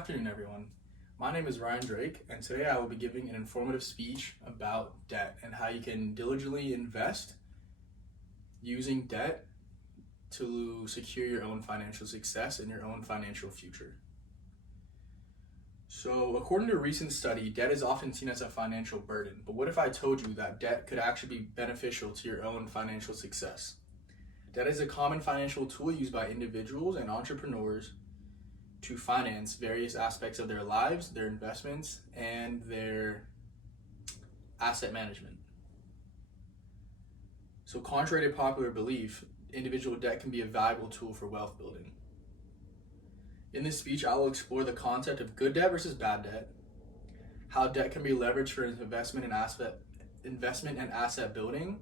afternoon, everyone. My name is Ryan Drake, and today I will be giving an informative speech about debt and how you can diligently invest using debt to secure your own financial success and your own financial future. So, according to a recent study, debt is often seen as a financial burden. But what if I told you that debt could actually be beneficial to your own financial success? Debt is a common financial tool used by individuals and entrepreneurs to finance various aspects of their lives, their investments, and their asset management. So, contrary to popular belief, individual debt can be a valuable tool for wealth building. In this speech, I will explore the concept of good debt versus bad debt, how debt can be leveraged for investment and asset building,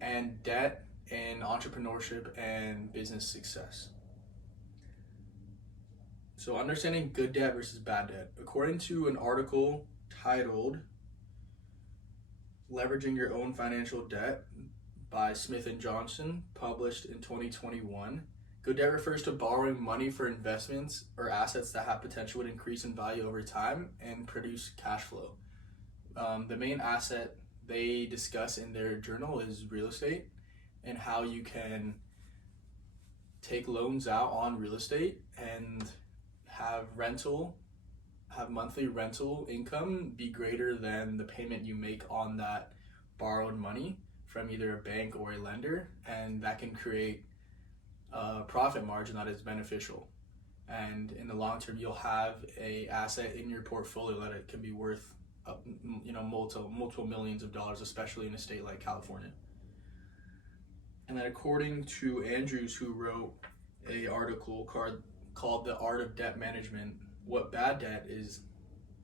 and debt in entrepreneurship and business success. So, understanding good debt versus bad debt. According to an article titled Leveraging Your Own Financial Debt by Smith & Johnson, published in 2021, good debt refers to borrowing money for investments or assets that have potential to increase in value over time and produce cash flow. The main asset they discuss in their journal is real estate and how you can take loans out on real estate and have monthly rental income be greater than the payment you make on that borrowed money from either a bank or a lender, and that can create a profit margin that is beneficial. And in the long term, you'll have a asset in your portfolio that it can be worth multiple millions of dollars, especially in a state like California. And then according to Andrews, who wrote a article called The Art of Debt Management, what bad debt is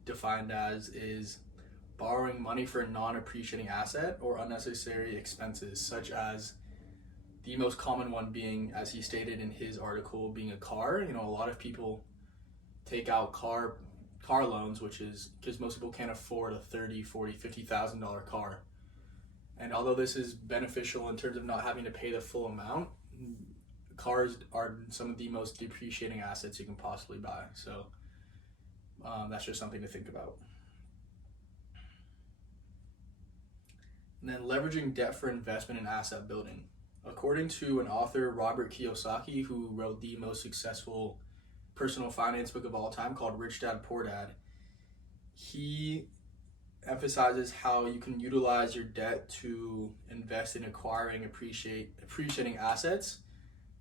defined as is borrowing money for a non-appreciating asset or unnecessary expenses, such as the most common one being, as he stated in his article, being a car. A lot of people take out car loans, which is because most people can't afford a $30,000, $40,000, $50,000 car. And although this is beneficial in terms of not having to pay the full amount, cars are some of the most depreciating assets you can possibly buy. So that's just something to think about. And then leveraging debt for investment and asset building. According to an author, Robert Kiyosaki, who wrote the most successful personal finance book of all time called Rich Dad, Poor Dad, he emphasizes how you can utilize your debt to invest in acquiring appreciating assets.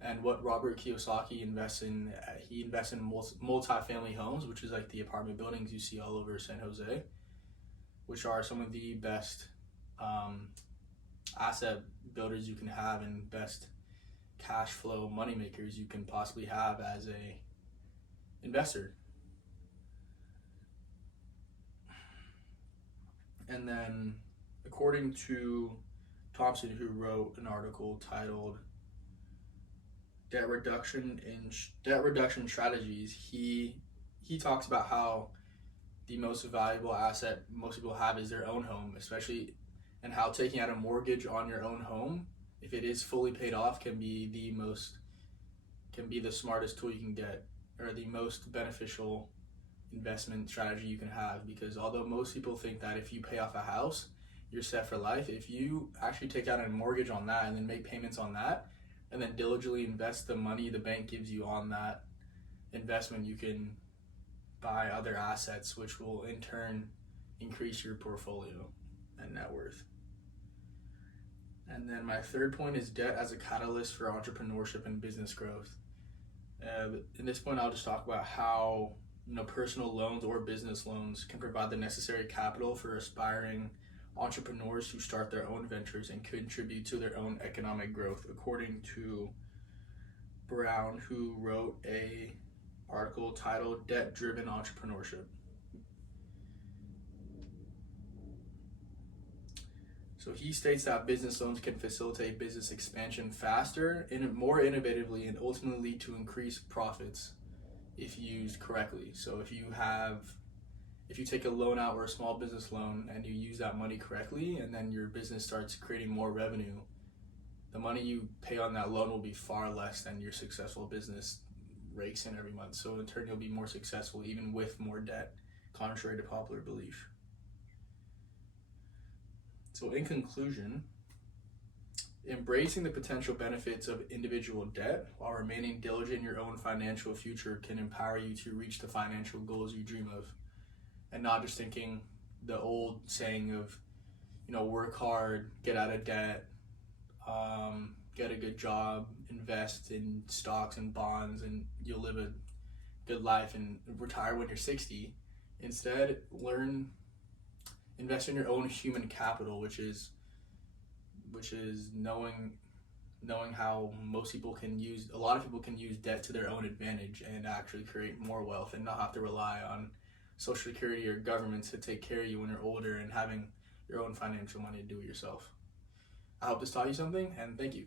And what Robert Kiyosaki invests in, he invests in multi-family homes, which is like the apartment buildings you see all over San Jose, which are some of the best asset builders you can have and best cash flow money makers you can possibly have as a investor. And then, according to Thompson, who wrote an article titled Debt Reduction Strategies, he talks about how the most valuable asset most people have is their own home, especially, and how taking out a mortgage on your own home, if it is fully paid off, can be the smartest tool you can get, or the most beneficial investment strategy you can have. Because although most people think that if you pay off a house, you're set for life, if you actually take out a mortgage on that and then make payments on that, and then diligently invest the money the bank gives you on that investment, you can buy other assets, which will in turn increase your portfolio and net worth. And then my third point is debt as a catalyst for entrepreneurship and business growth. In this point, I'll just talk about how personal loans or business loans can provide the necessary capital for aspiring entrepreneurs who start their own ventures and contribute to their own economic growth, according to Brown, who wrote a article titled Debt-Driven Entrepreneurship. So he states that business loans can facilitate business expansion faster and more innovatively, and ultimately lead to increased profits if used correctly. So if you take a loan out or a small business loan and you use that money correctly, and then your business starts creating more revenue, the money you pay on that loan will be far less than your successful business rakes in every month. So in turn, you'll be more successful even with more debt, contrary to popular belief. So in conclusion, embracing the potential benefits of individual debt while remaining diligent in your own financial future can empower you to reach the financial goals you dream of. And not just thinking the old saying of, work hard, get out of debt, get a good job, invest in stocks and bonds, and you'll live a good life and retire when you're 60. Instead, invest in your own human capital, which is knowing how a lot of people can use debt to their own advantage and actually create more wealth and not have to rely on Social Security or government to take care of you when you're older, and having your own financial money to do it yourself. I hope this taught you something, and thank you.